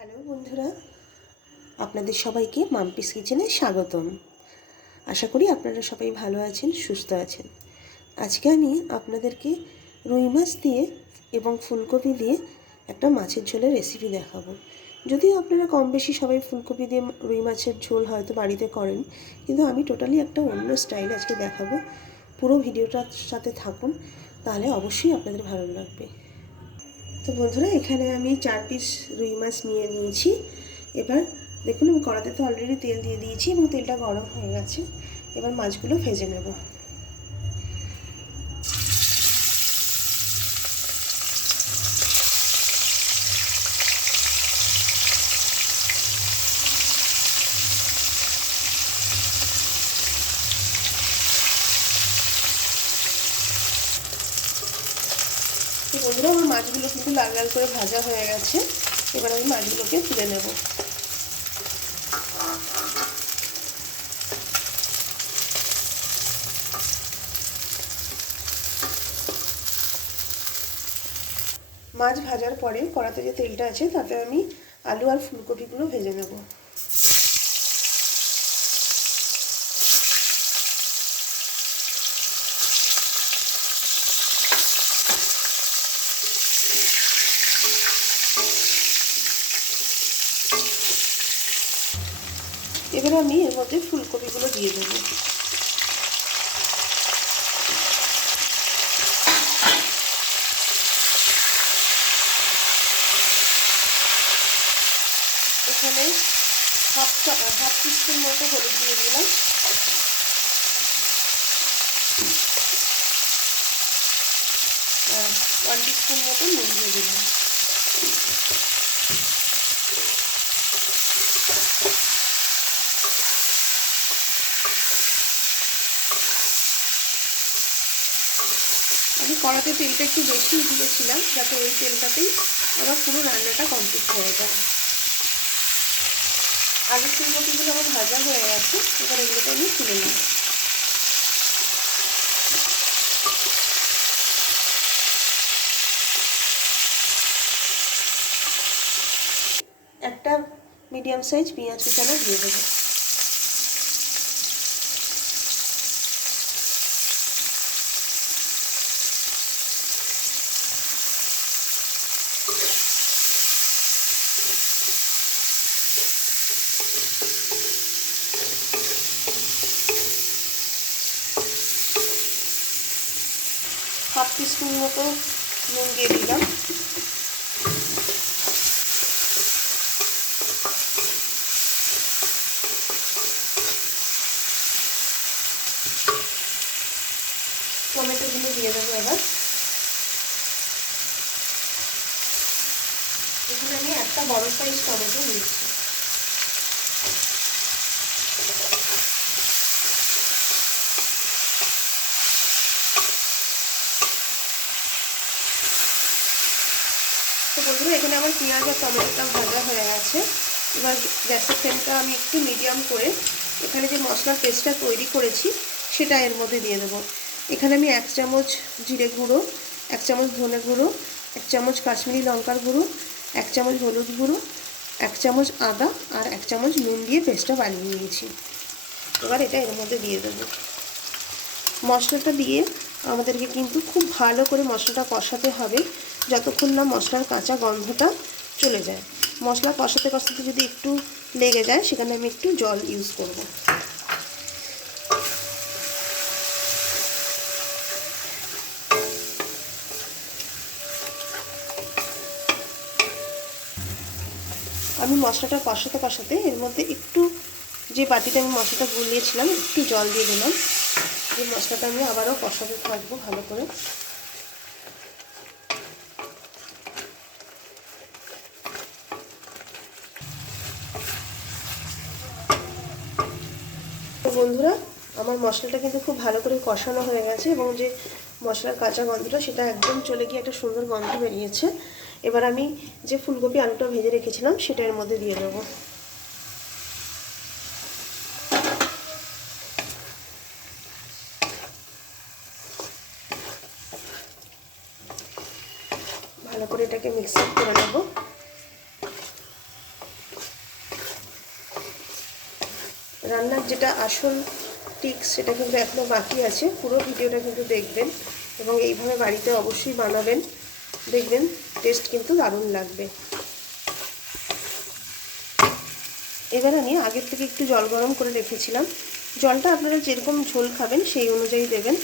Hello বন্ধুরা, আপনাদের সবাইকে মাম্পিস কিচেনে স্বাগতম। আশা করি আপনারা সবাই ভালো আছেন, সুস্থ আছেন। আজকে আমি আপনাদেরকে রুই মাছ দিয়ে এবং ফুলকপি দিয়ে একটা মাছের ঝোলের রেসিপি দেখাবো। যদিও আপনারা কম বেশি সবাই ফুলকপি দিয়ে রুই মাছের ঝোল হয়তো বাড়িতে করেন, কিন্তু আমি টোটালি একটা অন্য স্টাইল আজকে দেখাবো। পুরো ভিডিওটার সাথে থাকুন, তাহলে অবশ্যই আপনাদের ভালো লাগবে। তো বন্ধুরা, এখানে আমি চার পিস রুই মাছ নিয়ে নিয়েছি। এবার দেখুন, আমি কড়াতে তো অলরেডি তেল দিয়ে দিয়েছি, এবং তেলটা গরম হয়ে গেছে। এবার মাছগুলো ভেজে নেব। বন্ধুরা আমার মাছগুলো কিন্তু লাল লাল করে ভাজা হয়ে গেছে। এবার আমি মাছগুলোকে তুলে নেব। মাছ ভাজার পরে কড়াতে যে তেলটা আছে, তাতে আমি আলু আর ফুলকপিগুলো ভেজে নেব। এবার আমি এর মধ্যে ফুলকপিগুলো দিয়ে দেবো। এখানে হাফ হাফ টিস্পুন মতো হলুদ দিয়ে দিলাম। ওয়ান টিস্পুন মতো নুন দিয়ে দিলাম। আমি কড়াতে তেলটা একটু বেশি দিয়েছিলাম যাতে ওই তেলটাতেই আমার পুরো রান্নাটা কমপ্লিট হয়ে যায়। আগের ফুলকপিগুলো আমার ভাজা হয়ে গেছে, এবার এগুলোকে আমি তুলে নেব। একটা মিডিয়াম সাইজ পেঁয়াজ কুচানো দিয়ে দেবো হাফ টিস্পুন মতো নুন দিয়ে দিলাম। টমেটোগুলো দিয়ে দেবো এবার। এখানে আমি একটা বড় সাইজ টমেটো নিয়েছি তো বন্ধুরা এখানে আমার পেঁয়াজ আর টমেটোটা ভাজা হয়ে গেছে, এবার গ্যাসের ফ্লেমটা আমি একটু মিডিয়াম করে এখানে যে মশলার পেস্টটা তৈরি করেছি, সেটা এর মধ্যে দিয়ে দেবো। এখানে আমি এক চামচ জিরে গুঁড়ো, এক চামচ ধনে গুঁড়ো, এক চামচ কাশ্মীরি লঙ্কার গুঁড়ো, এক চামচ হলুদ গুঁড়ো, এক চামচ আদা আর এক চামচ নুন দিয়ে পেস্টটা বানিয়ে নিয়েছি। এবার এটা এর মধ্যে দিয়ে দেবো। মশলাটা দিয়ে আমাদেরকে কিন্তু খুব ভালো করে মশলাটা কষাতে হবে। যতক্ষণ না মশলার কাঁচা গন্ধটা চলে যায়। মশলা কষাতে কষাতে যদি একটু লেগে যায়, সেখানে আমি একটু জল ইউজ করব। আমি মশলাটা কষাতে কষাতে এর মধ্যে একটু যে বাটিতে আমি মশলাটা গুলিয়েছিলাম, একটু জল দিয়ে দিলাম। এই মশলাটা আমি আবারও কষাতে থাকব ভালো করে। তো বন্ধুরা, আমার মশলাটা কিন্তু খুব ভালো করে কষানো হয়ে গেছে এবং যে মশলার কাঁচা গন্ধটা, সেটা একদম চলে গিয়ে একটা সুন্দর গন্ধ বেরিয়েছে। এবার আমি যে ফুলকপি আলুটা ভেজে রেখেছিলাম, সেটা এর মধ্যে দিয়ে দেবো। ভালো করে এটাকে মিক্স করে নেব। রান্নার যেটা আসল টিক্স সেটা কিন্তু এখনও বাকি আছে। পুরো ভিডিওটা কিন্তু দেখবেন এবং এইভাবে বাড়িতে অবশ্যই বানাবেন। দেখবেন টেস্ট কিন্তু দারুণ লাগবে। এবার আমি আগের থেকে একটু জল গরম করে রেখেছিলাম। জলটা আপনারা যেরকম ঝোল খাবেন সেই অনুযায়ী দেবেন।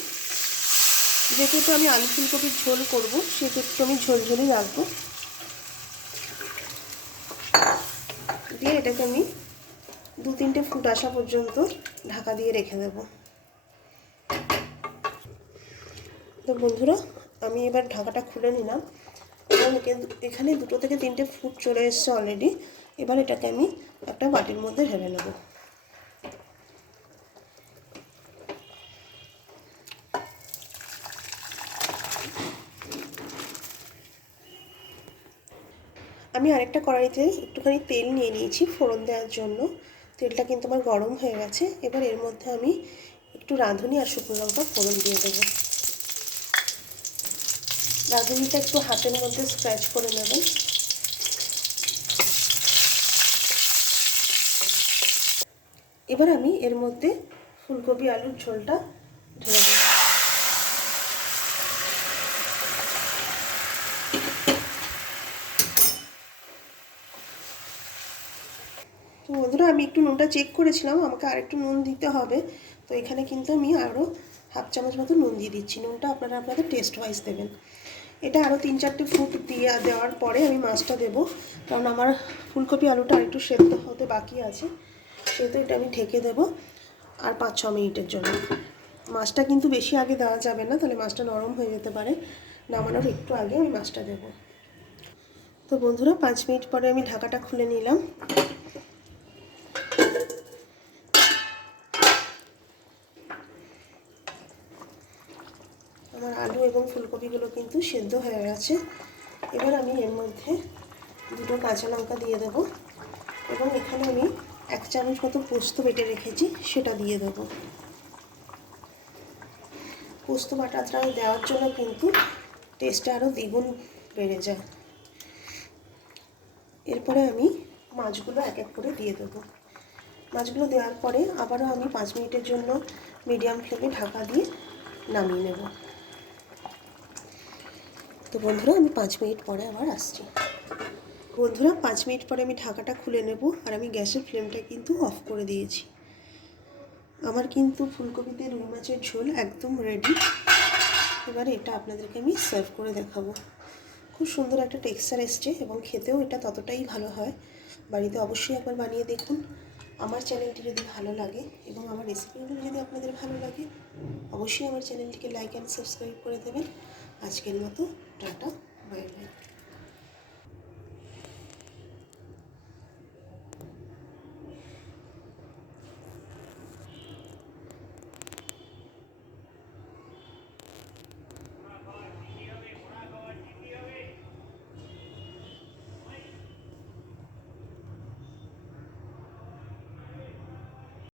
যেহেতু আমি আলু ফুলকপির ঝোল করব একটু আমি ঝোল ঝোলই রাখব। দিয়ে এটাকে আমি দু তিনটে ফুট আসা পর্যন্ত ঢাকা দিয়ে রেখে দেব। তো বন্ধুরা, আমি এবার ঢাকাটা খুলে নিলাম। এখানে দুটো থেকে তিনটে ফুট চলে এসছে অলরেডি এবার এটাকে আমি একটা বাটির মধ্যে ঢেলে নেব। আমি আরেকটা কড়াইতে একটুখানি তেল নিয়ে নিয়েছি ফোড়ন দেওয়ার জন্য। তেলটা কিন্তু আমার গরম হয়ে গেছে। এবার এর মধ্যে আমি একটু রাঁধুনি আর শুকনো লঙ্কা ফোড়ন দিয়ে দেবো। রাঁধুনিটা একটু হাতের মধ্যে স্ক্র্যাচ করে নেবেন। এবার আমি এর মধ্যে ফুলকপি আলুর ঝোলটা ঢেলে দেবো তো বন্ধুরা আমি একটু নুনটা চেক করেছিলাম, আমাকে আরেকটু নুন দিতে হবে। তো এখানে কিন্তু আমি আরও হাফ চামচ মতো নুন দিয়ে দিচ্ছি। নুনটা আপনারা আপনাদের টেস্ট ওয়াইজ দেবেন। এটা আরও তিন চারটে ফুট দিয়ে দেওয়ার পরে আমি মাছটা দেবো। কারণ আমার ফুলকপি আলুটা আরেকটু সেদ্ধ হতে বাকি আছে, সেহেতু এটা আমি ঢেকে দেবো আর পাঁচ ছ মিনিটের জন্য। মাছটা কিন্তু বেশি আগে দেওয়া যাবে না, তাহলে মাছটা নরম হয়ে যেতে পারে। নামানোর একটু আগে আমি মাছটা দেবো। তো বন্ধুরা, পাঁচ মিনিট পরে আমি ঢাকাটা খুলে নিলাম আমার আলু এবং ফুলকপিগুলো কিন্তু সেদ্ধ হয়ে গেছে। এবার আমি এর মধ্যে দুটো কাঁচা লঙ্কা দিয়ে দেবো এবং এখানে আমি এক চামচ মতো পোস্ত বেটে রেখেছি, সেটা দিয়ে দেবো। পোস্ত বাটাটা দেওয়ার জন্য কিন্তু টেস্টটা আরও দ্বিগুণ বেড়ে যায়। এরপরে আমি মাছগুলো এক এক করে দিয়ে দেবো। মাছগুলো দেওয়ার পরে আবারও আমি পাঁচ মিনিটের জন্য মিডিয়াম ফ্লেমে ঢাকা দিয়ে নামিয়ে নেব। তো বন্ধুরা, আমি পাঁচ মিনিট পরে আবার আসছি। বন্ধুরা, পাঁচ মিনিট পরে আমি ঢাকাটা খুলে নেব আর আমি গ্যাসের ফ্লেমটা কিন্তু অফ করে দিয়েছি। আমার কিন্তু ফুলকপিতে রুই মাছের ঝোল একদম রেডি এবারে এটা আপনাদেরকে আমি সার্ভ করে দেখাবো। খুব সুন্দর একটা টেক্সচার এসছে এবং খেতেও এটা ততটাই ভালো হয়। বাড়িতে অবশ্যই একবার বানিয়ে দেখুন। আমার চ্যানেলটি যদি ভালো লাগে এবং আমার রেসিপিগুলো যদি আপনাদের ভালো লাগে, অবশ্যই আমার চ্যানেলটিকে লাইক অ্যান্ড সাবস্ক্রাইব করে দেবেন। আজকের মতো টাটা বাই বাই।